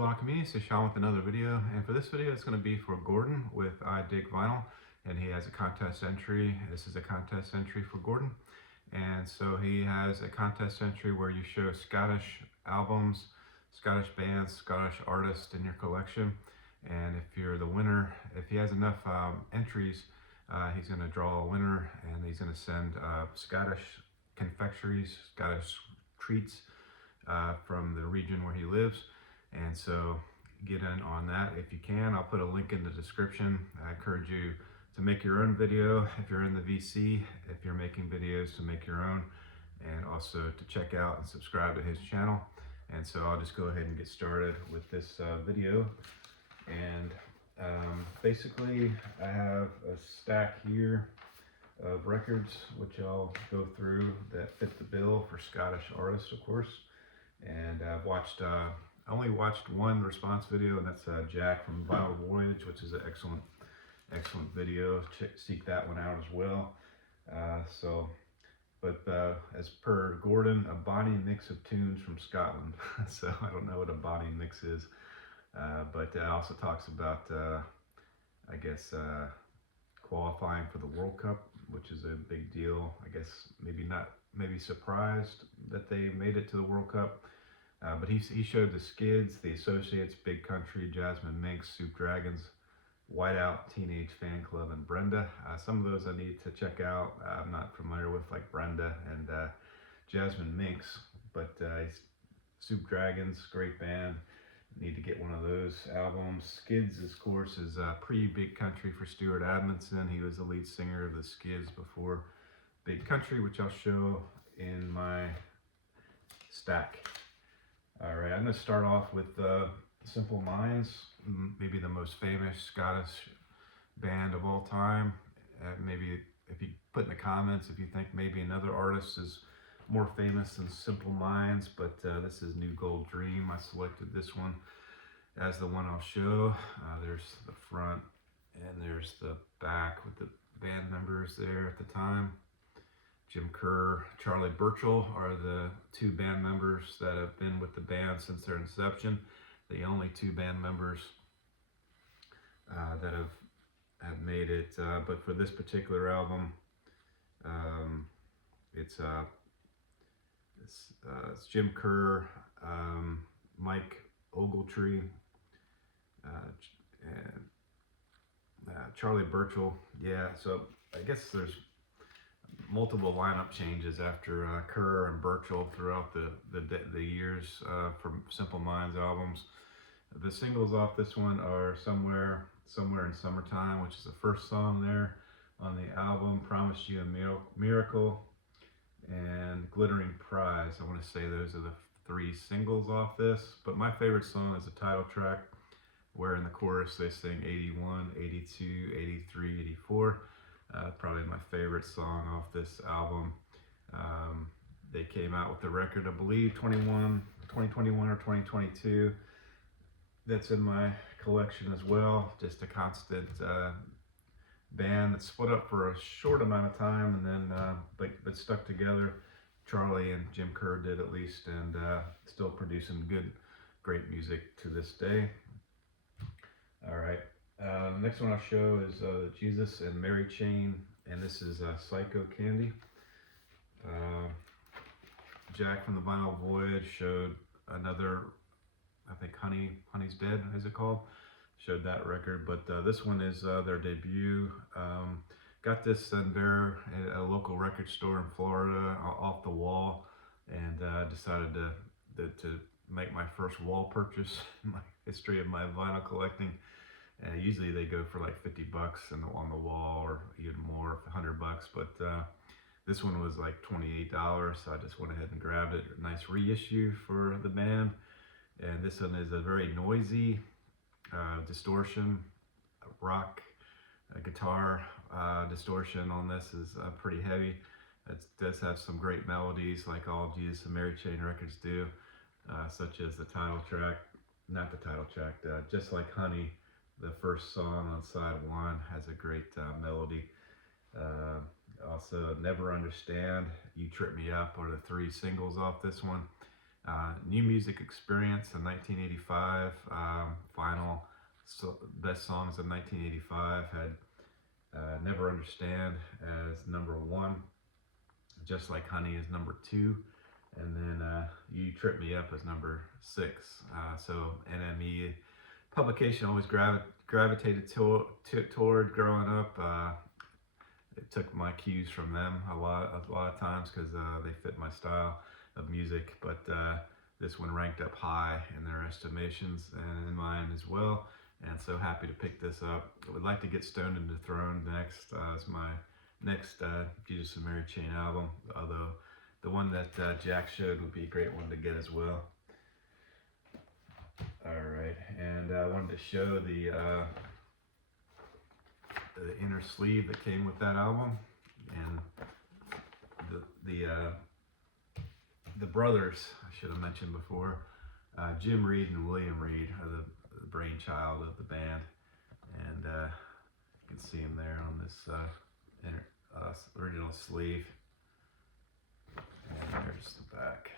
Vinyl community, it's Sean with another video, and for this video it's going to be for Gordon with idigvinyl, and he has a contest entry. This is a contest entry for Gordon, and so he has a contest entry where you show Scottish albums, Scottish bands, Scottish artists in your collection, and if you're the winner, if he has enough entries, he's going to draw a winner, and he's going to send Scottish confectionaries, Scottish treats from the region where he lives. And so get in on that if you can. I'll put a link in the description. I encourage you to make your own video if you're in the VC, if you're making videos, to make your own, and also to check out and subscribe to his channel. And so I'll just go ahead and get started with this video. And basically I have a stack here of records which I'll go through that fit the bill for Scottish artists, of course. And I've watched, I only watched one response video, and that's Jack from Vinyl Voyage, which is an excellent video. Seek that one out as well. As per Gordon, a bonny mix of tunes from Scotland. So I don't know what a bonny mix is, but it also talks about, I guess, qualifying for the World Cup, which is a big deal. I guess maybe surprised that they made it to the World Cup. But he showed the Skids, the Associates, Big Country, Jasmine Minks, Soup Dragons, Whiteout, Teenage Fan Club, and Brenda. Some of those I need to check out. I'm not familiar with, like Brenda and Jasmine Minks, but Soup Dragons, great band. Need to get one of those albums. Skids, of course, is pre-Big Country for Stuart Adamson. He was the lead singer of the Skids before Big Country, which I'll show in my stack. All right, I'm going to start off with Simple Minds, maybe the most famous Scottish band of all time. Maybe if you put in the comments if you think maybe another artist is more famous than Simple Minds, but this is New Gold Dream. I selected this one as the one I'll show. There's the front and there's the back with the band members there at the time. Jim Kerr, Charlie Burchill are the two band members that have been with the band since their inception. The only two band members that have made it. But for this particular album, it's Jim Kerr, Mike Ogletree, and Charlie Burchill. Yeah, so I guess there's multiple lineup changes after Kerr and Burchill throughout the years from Simple Minds albums. The singles off this one are Somewhere in Summertime, which is the first song there on the album, Promise You a Miracle, and Glittering Prize. I want to say those are the three singles off this, but my favorite song is the title track, where in the chorus they sing 81, 82, 83, 84. Probably my favorite song off this album. They came out with the record, I believe, 2021 or 2022. That's in my collection as well. Just a constant band that split up for a short amount of time, and then but stuck together. Charlie and Jim Kerr did, at least, and still producing great music to this day. All right. Next one I'll show is Jesus and Mary Chain, and this is Psycho Candy. Jack from the Vinyl Voyage showed another, I think Honey's Dead, is it called? Showed that record, but this one is their debut. Got this at a local record store in Florida, off the wall, and decided to make my first wall purchase in my history of my vinyl collecting. Usually they go for like $50 on the wall, or even more, $100, but this one was like $28, so I just went ahead and grabbed it. A nice reissue for the band, and this one is a very noisy distortion, rock, guitar distortion on this is pretty heavy. It does have some great melodies, like all Jesus and Mary Chain records do, such as the title track, not the title track, Just Like Honey. The first song on side one has a great melody. Also, Never Understand, You Trip Me Up are the three singles off this one. New Music Experience in 1985, final best songs of 1985 had Never Understand as number one, Just Like Honey is number two, and then You Trip Me Up as number six. So NME publication always gravitated toward growing up. It took my cues from them a lot of times because they fit my style of music. But this one ranked up high in their estimations and in mine as well. And so happy to pick this up. I would like to get Stoned and Dethroned next as my next Jesus and Mary Chain album. Although the one that Jack showed would be a great one to get as well. All right, and I wanted to show the inner sleeve that came with that album, and the brothers I should have mentioned before, Jim Reed and William Reed are the brainchild of the band, and you can see them there on this original sleeve, and there's the back.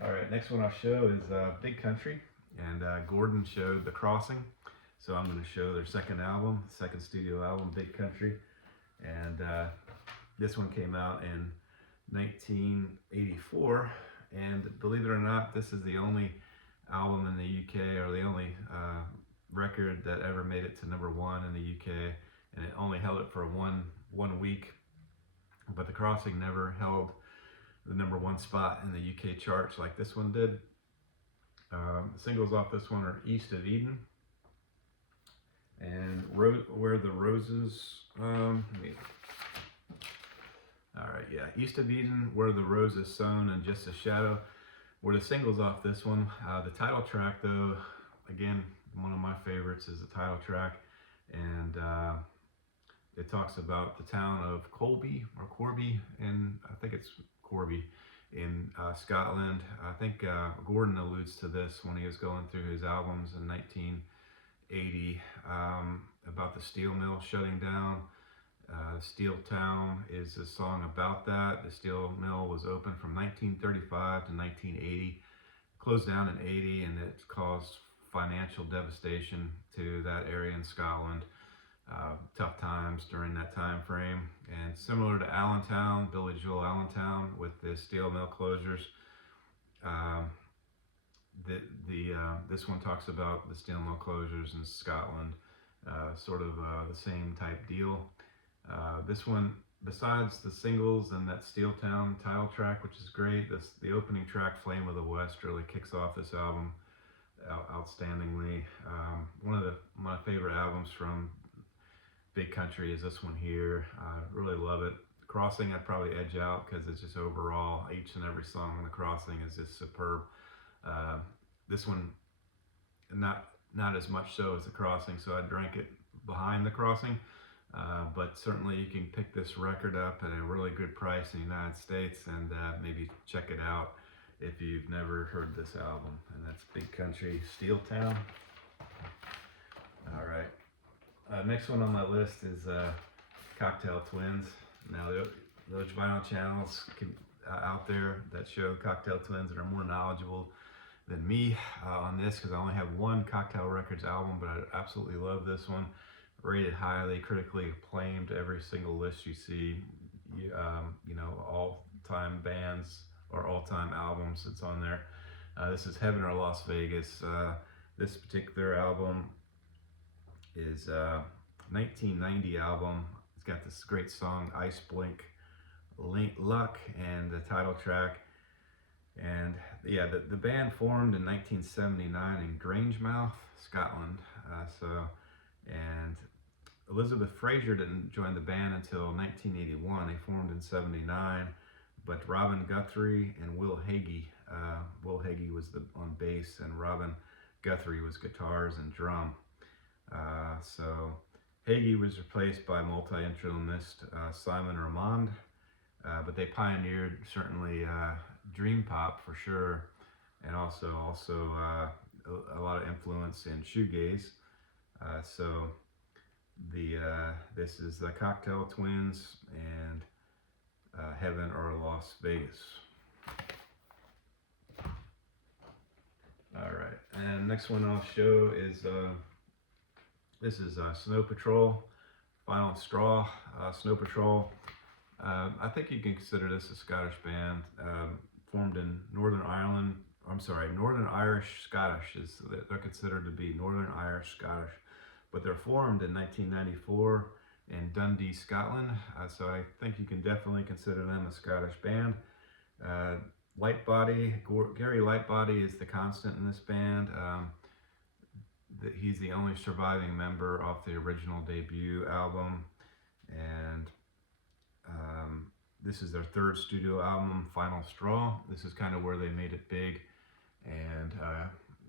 All right, next one I'll show is Big Country, and Gordon showed The Crossing, so I'm going to show their second album, second studio album, Big Country, and this one came out in 1984, and believe it or not, this is the only album in the UK, or the only record that ever made it to number one in the UK, and it only held it for one week, but The Crossing never held the number one spot in the UK charts like this one did. The singles off this one are East of Eden and Where the Roses, all right, yeah, East of Eden, Where the Rose is Sown, and Just a Shadow were the singles off this one. The title track, though, again, one of my favorites is the title track, and it talks about the town of Corby, and I think it's Corby in Scotland. I think Gordon alludes to this when he was going through his albums in 1980 about the steel mill shutting down. Steel Town is a song about that. The steel mill was open from 1935 to 1980, closed down in 80, and it caused financial devastation to that area in Scotland. Tough times during that time frame, and similar to Allentown, Billy Joel Allentown, with the steel mill closures. This one talks about the steel mill closures in Scotland, sort of the same type deal. This one, besides the singles and that Steel Town title track, which is great, the opening track, Flame of the West, really kicks off this album outstandingly. One of my favorite albums from Big Country is this one here. I really love it. Crossing I'd probably edge out because it's just overall, each and every song on The Crossing is just superb. This one, not as much so as The Crossing, so I drank it behind The Crossing. But certainly you can pick this record up at a really good price in the United States, and maybe check it out if you've never heard this album. And that's Big Country, Steel Town. All right. Next one on my list is Cocktail Twins. Now, those vinyl channels out there that show Cocktail Twins that are more knowledgeable than me on this, because I only have one Cocktail Records album, but I absolutely love this one. Rated highly, critically acclaimed, every single list you see, all-time bands or all-time albums that's on there. This is Heaven or Las Vegas. This particular album is 1990 album. It's got this great song, Ice Blink Luck, and the title track. And yeah, the band formed in 1979 in Grangemouth, Scotland. And Elizabeth Fraser didn't join the band until 1981. They formed in 79, but Robin Guthrie and Will Hagee was on bass, and Robin Guthrie was guitars and drum. So Hagee was replaced by multi-instrumentalist Simon Ramond, but they pioneered certainly dream pop for sure, and also a lot of influence in shoegaze. This is the Cocktail Twins, and Heaven or Las Vegas. All right, and next one I'll show is this is Snow Patrol, Final Straw. Snow Patrol, I think you can consider this a Scottish band, formed in Northern Ireland. I'm sorry, Northern Irish Scottish is they're considered to be Northern Irish Scottish, but they're formed in 1994 in Dundee, Scotland. So I think you can definitely consider them a Scottish band. Lightbody, Gary Lightbody is the constant in this band. He's the only surviving member off the original debut album, and this is their third studio album, Final Straw. This is kind of where they made it big, and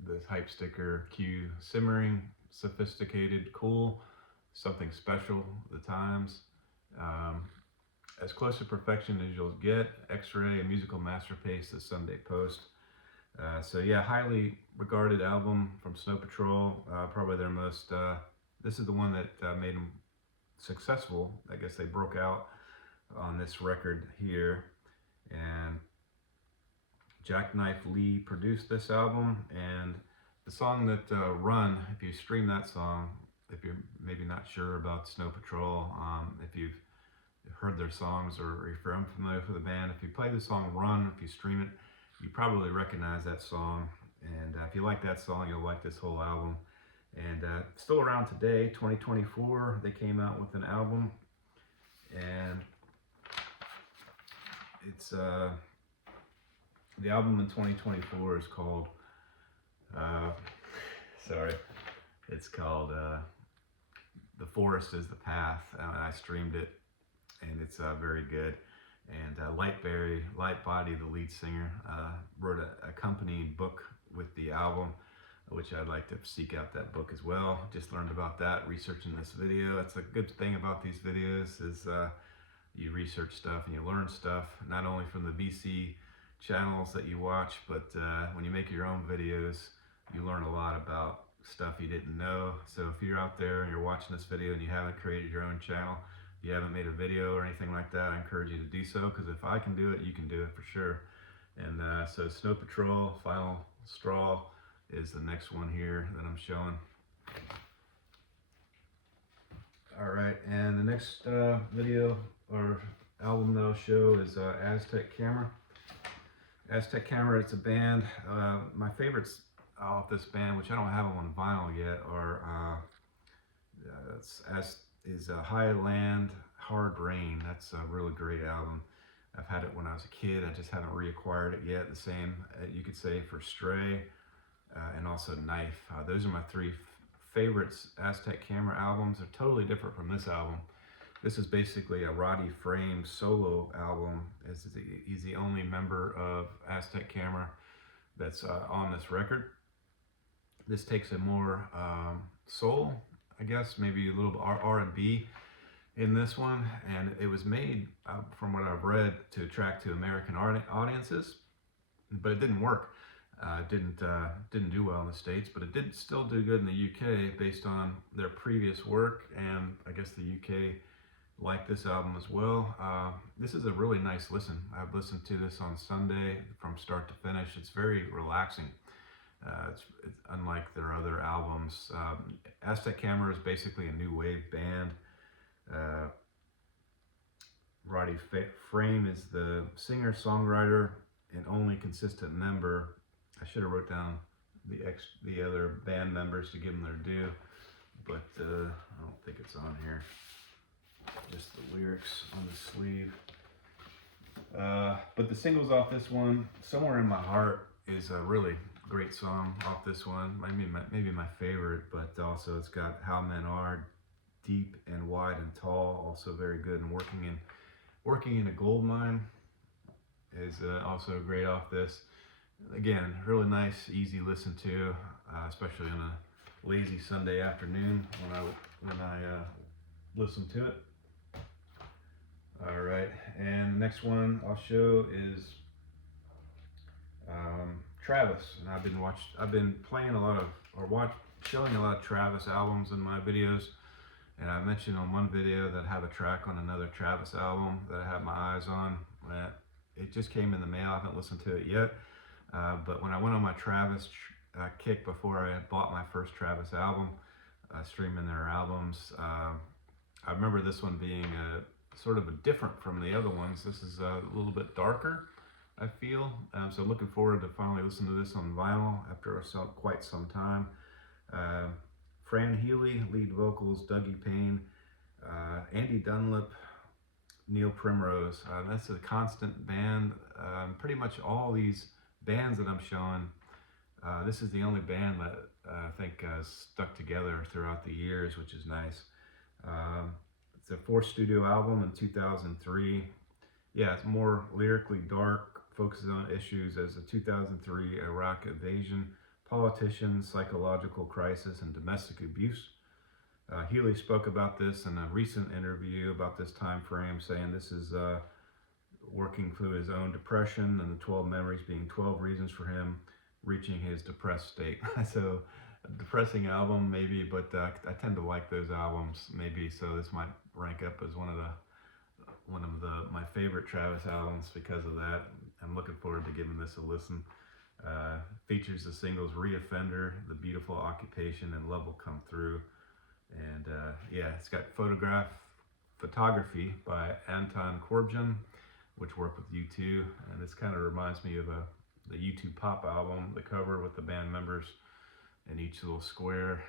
the hype sticker cue, simmering, sophisticated, cool, something special at the times. As close to perfection as you'll get. X-Ray, a musical masterpiece, the Sunday Post. So yeah, highly regarded album from Snow Patrol. Probably their most, this is the one that made them successful. I guess they broke out on this record here. And Jackknife Lee produced this album. And the song that Run, if you stream that song, if you're maybe not sure about Snow Patrol, if you've heard their songs or if you're unfamiliar with the band, if you play the song Run, if you stream it, you probably recognize that song. And if you like that song, you'll like this whole album. And still around today, 2024, they came out with an album, and it's the album in 2024 is called it's called The Forest is the Path. I streamed it, and it's very good. And Lightbody, the lead singer, wrote a accompanying book with the album, which I'd like to seek out that book as well. Just learned about that researching this video. That's a good thing about these videos is you research stuff and you learn stuff, not only from the VC channels that you watch, but when you make your own videos, you learn a lot about stuff you didn't know. So if you're out there and you're watching this video and you haven't created your own channel, you haven't made a video or anything like that, I encourage you to do so, because if I can do it, you can do it for sure. And so Snow Patrol, Final Straw is the next one here that I'm showing. All right, and the next video or album that I'll show is Aztec Camera. Aztec Camera, it's a band. My favorites off this band, which I don't have them on vinyl yet, are is Highland Hard Rain. That's a really great album. I've had it when I was a kid. I just haven't reacquired it yet. The same, you could say, for Stray and also Knife. Those are my three favorites Aztec Camera albums. They're totally different from this album. This is basically a Roddy Frame solo album. He's the only member of Aztec Camera that's on this record. This takes a more soul, I guess, maybe a little bit R&B in this one, and it was made, from what I've read, to attract to American audiences, but it didn't work. Didn't do well in the States, but it did still do good in the UK based on their previous work, and I guess the UK liked this album as well. This is a really nice listen. I've listened to this on Sunday from start to finish. It's very relaxing. It's unlike their other albums. Aztec Camera is basically a new wave band. Roddy Frame is the singer-songwriter and only consistent member. I should have wrote down the other band members to give them their due, but I don't think it's on here. Just the lyrics on the sleeve. But the singles off this one, Somewhere in My Heart is a really great song off this one. Maybe my favorite, but also it's got How Men Are, Deep and Wide and Tall, also very good. And Working in a Gold Mine is also great off this. Again, really nice, easy listen to, especially on a lazy Sunday afternoon when I listen to it. All right, and the next one I'll show is Travis, and I've been playing a lot of showing a lot of Travis albums in my videos, And I mentioned on one video that I have a track on another Travis album that I have my eyes on. It just came in the mail. I haven't listened to it yet. But when I went on my Travis kick before I had bought my first Travis album, streaming their albums, I remember this one being sort of a different from the other ones. This is a little bit darker, I feel. So looking forward to finally listening to this on vinyl after quite some time. Fran Healy, lead vocals, Dougie Payne, Andy Dunlap, Neil Primrose. That's a constant band. Pretty much all these bands that I'm showing, this is the only band that I think stuck together throughout the years, which is nice. It's a fourth studio album in 2003. Yeah, it's more lyrically dark, focuses on issues as the 2003 Iraq invasion, politicians, psychological crisis, and domestic abuse. Healy spoke about this in a recent interview about this time frame, saying this is working through his own depression and the 12 memories being 12 reasons for him reaching his depressed state. So a depressing album maybe, but I tend to like those albums maybe, so this might rank up as one of my favorite Travis albums because of that. I'm looking forward to giving this a listen. Features the singles Reoffender, The Beautiful Occupation, and Love Will Come Through. And yeah, it's got photography by Anton Corbijn, which worked with U2, and this kind of reminds me of the U2 pop album, the cover with the band members in each little square.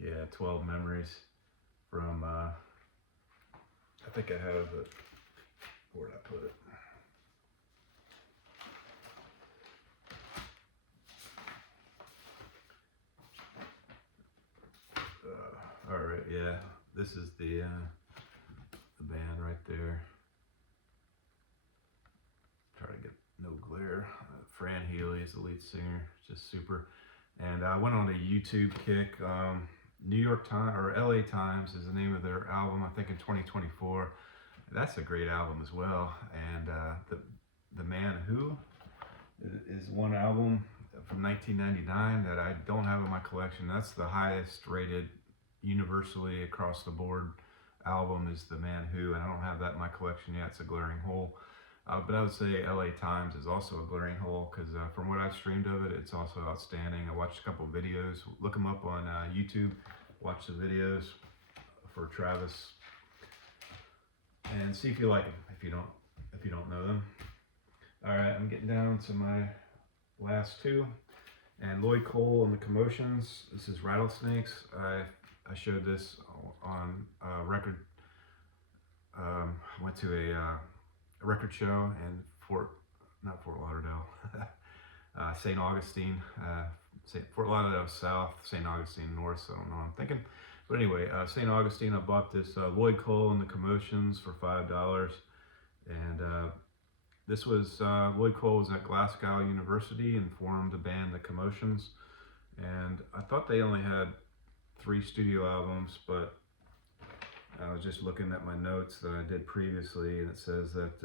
Yeah, 12 memories from, I think I have it, where'd I put it? All right, yeah, this is the band right there. Try to get no glare. Fran Healy is the lead singer, just super. And I went on a YouTube kick. New York Times or LA Times is the name of their album, I think in 2024. That's a great album as well. And the Man Who is one album from 1999 that I don't have in my collection. That's the highest rated universally across the board album is The Man Who, and I don't have that in my collection yet. It's a glaring hole. But I would say LA Times is also a glaring hole because from what I've streamed of it, it's also outstanding. I watched a couple videos. Look them up on YouTube. Watch the videos for Travis and see if you like them. If you don't know them. All right, I'm getting down to my last two. And Lloyd Cole and the Commotions. This is Rattlesnakes. I showed this on a record. I went to a record show in Fort Lauderdale, St. Augustine, Fort Lauderdale South, St. Augustine North, so I don't know what I'm thinking. But anyway, St. Augustine, I bought this Lloyd Cole and the Commotions for $5. And this was, Lloyd Cole was at Glasgow University and formed the band The Commotions. And I thought they only had 3 studio albums, but I was just looking at my notes that I did previously, and it says that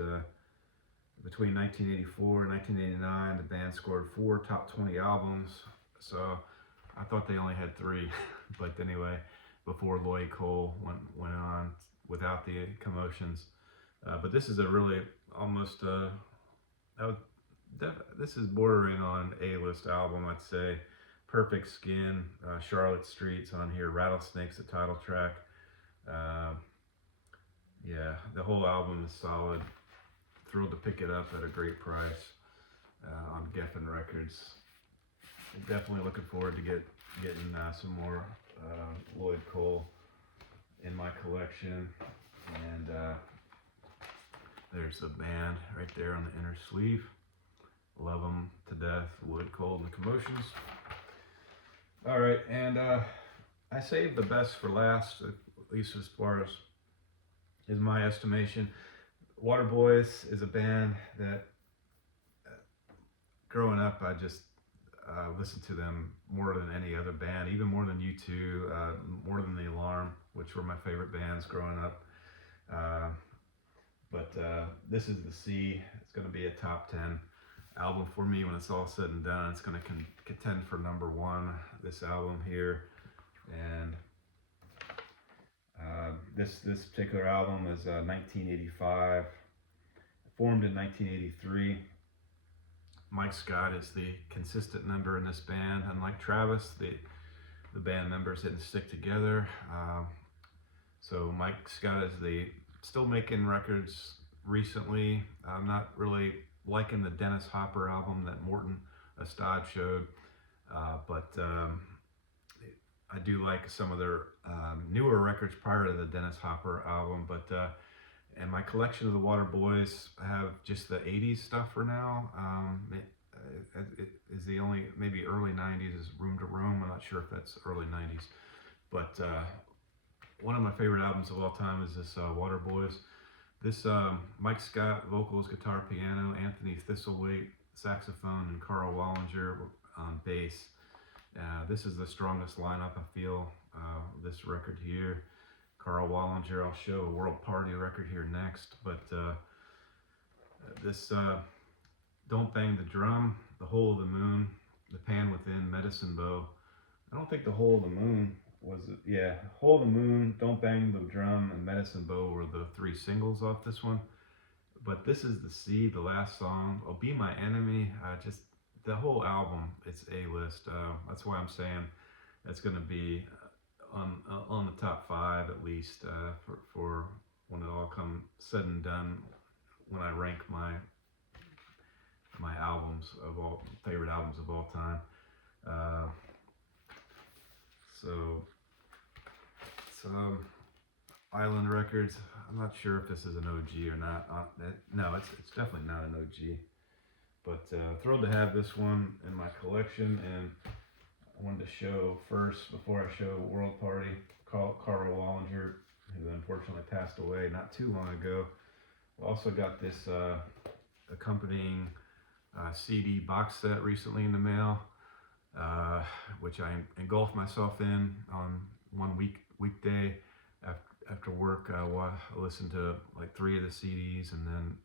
between 1984 and 1989, the band scored 4 top 20 albums. So I thought they only had 3, but anyway, before Lloyd Cole went on without the Commotions. But this is a really almost this is bordering on A-list album, I'd say. Perfect Skin, Charlotte Street's on here, Rattlesnakes, the title track. Yeah, the whole album is solid. Thrilled to pick it up at a great price on Geffen Records. Definitely looking forward to getting some more Lloyd Cole in my collection. And there's the band right there on the inner sleeve. Love them to death, Lloyd Cole and the Commotions. All right, and I saved the best for last, at least as far as is my estimation. Waterboys is a band that growing up I just listened to them more than any other band, even more than U2, more than The Alarm, which were my favorite bands growing up. But this is the C. It's going to be a top 10 album for me when it's all said and done. It's going to contend for #1, this album here. And This particular album is 1985, formed in 1983. Mike Scott is the consistent member in this band. Unlike Travis, the band members didn't stick together. So Mike Scott is still making records recently. I'm not really liking the Dennis Hopper album that Morton Astad showed, but I do like some of their newer records prior to the Dennis Hopper album. But and my collection of the Water Boys, I have just the 80s stuff for now. It is the only, maybe early 90s is Room to Roam. I'm not sure if that's early 90s. But one of my favorite albums of all time is this Water Boys. This Mike Scott, vocals, guitar, piano, Anthony Thistlethwaite, saxophone, and Carl Wallinger on bass. This is the strongest lineup I feel, this record here. Carl Wallinger, I'll show a World Party record here next, but this Don't Bang the Drum, The Hole of the Moon, The Pan Within, Medicine Bow. I don't think The Hole of the Moon was it? Yeah, Hole of the Moon, Don't Bang the Drum, and Medicine Bow were the 3 singles off this one. But this is the C, the last song. Oh, Be My Enemy. Just the whole album, it's A-list. That's why I'm saying it's going to be on the top 5 at least for when it all comes said and done. When I rank my albums of all favorite albums of all time. So Island Records. I'm not sure if this is an OG or not. No, it's definitely not an OG. But thrilled to have this one in my collection, and I wanted to show first, before I show World Party, Carl Wallinger, who unfortunately passed away not too long ago. We also got this accompanying CD box set recently in the mail, which I engulfed myself in on one weekday after work. I listened to like 3 of the CDs and then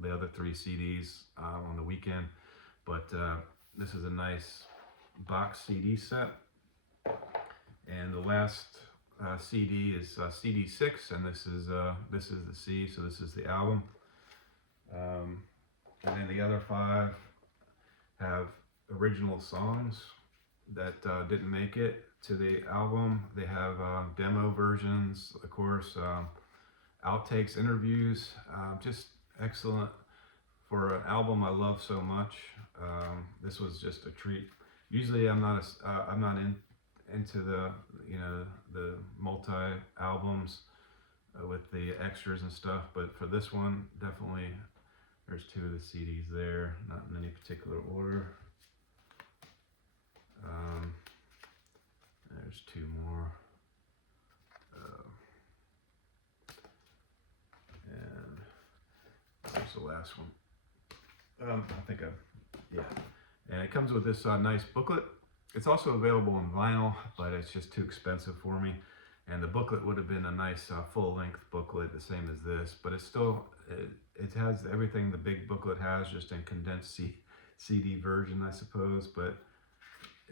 the other 3 CDs on the weekend. But this is a nice box CD set, and the last CD is CD 6, and this is the C, so this is the album. And then the other 5 have original songs that didn't make it to the album. They have demo versions, of course, outtakes, interviews, just excellent for an album I love so much. This was just a treat. Usually I'm not into the the multi albums with the extras and stuff, but for this one, definitely. There's 2 of the CDs there, not in any particular order. There's 2 more. And there's the last one. Yeah. And it comes with this nice booklet. It's also available in vinyl, but it's just too expensive for me. And the booklet would have been a nice full-length booklet, the same as this, but it's still, it has everything the big booklet has, just in condensed CD version, I suppose. But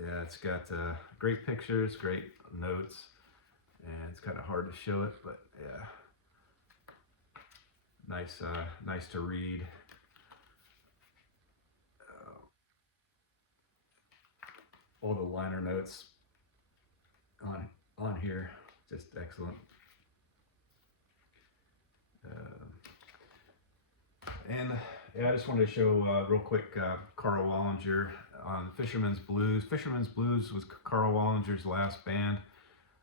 yeah, it's got great pictures, great notes, and it's kind of hard to show it, but yeah, nice to read. All the liner notes on here, just excellent. And yeah, I just wanted to show real quick Carl Wallinger on Fisherman's Blues. Fisherman's Blues was Carl Wallinger's last band,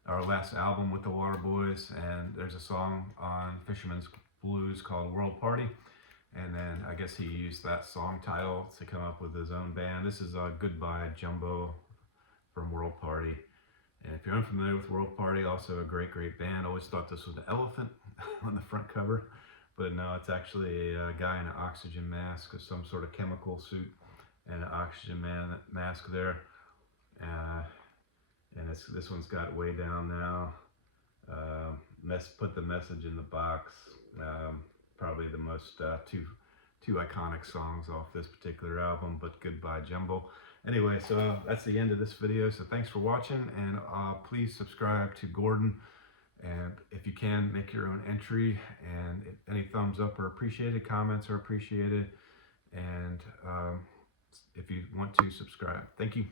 or last album with the Water Boys, and there's a song on Fisherman's Blues called World Party. And then I guess he used that song title to come up with his own band. This is Goodbye Jumbo from World Party. And if you're unfamiliar with World Party, also a great band. I always thought this was an elephant on the front cover, but no, it's actually a guy in an oxygen mask with some sort of chemical suit and an oxygen mask there. And this one's got Way Down Now. Put the Message in the Box. Probably the most two iconic songs off this particular album, but Goodbye Jumbo. Anyway, so that's the end of this video. So thanks for watching, and please subscribe to Gordon And if you can, make your own entry, and any thumbs up are appreciated, comments are appreciated, and if you want to subscribe. Thank you.